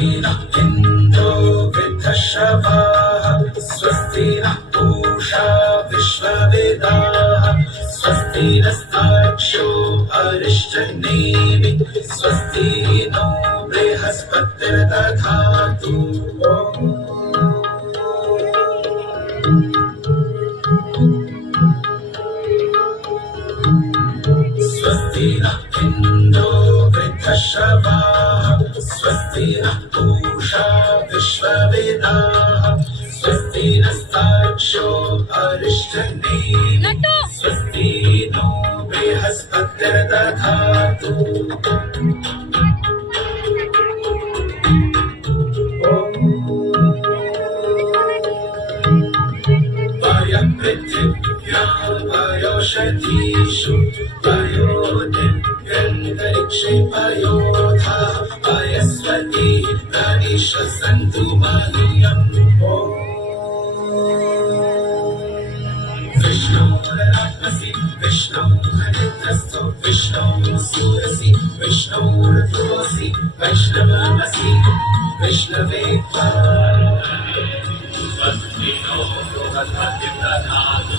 स्वस्ति नः इन्द्रो वृद्धश्रवाः स्वस्ति नः पूषा विश्ववेदाः स्वस्ति नस्तार्क्ष्यो अरिष्टनेमिः स्वस्ति नो बृहस्पतिर्दधातु स्वस्ति नः इन्द्रो वृद्धश्रवाः स्वस्ति नः पूषा विश्ववेदाः स्वस्ति नस्तार्क्ष्यो अरिष्टनेमिः स्वस्ति नो बृहस्पतिर्दधातु पृथिव्यामयोषधीषु पयोनिर्गन्तरिक्षे पयोधा पयस्वती तनिषसन्तु मह्यम् विष्णोररात्मसि विष्णोर्हरितस्थो विष्णोः विष्णोर्ध्रुवसि वैष्णवमसि विष्णवे स्वस्ति नो बृहस्पतिर्दधातु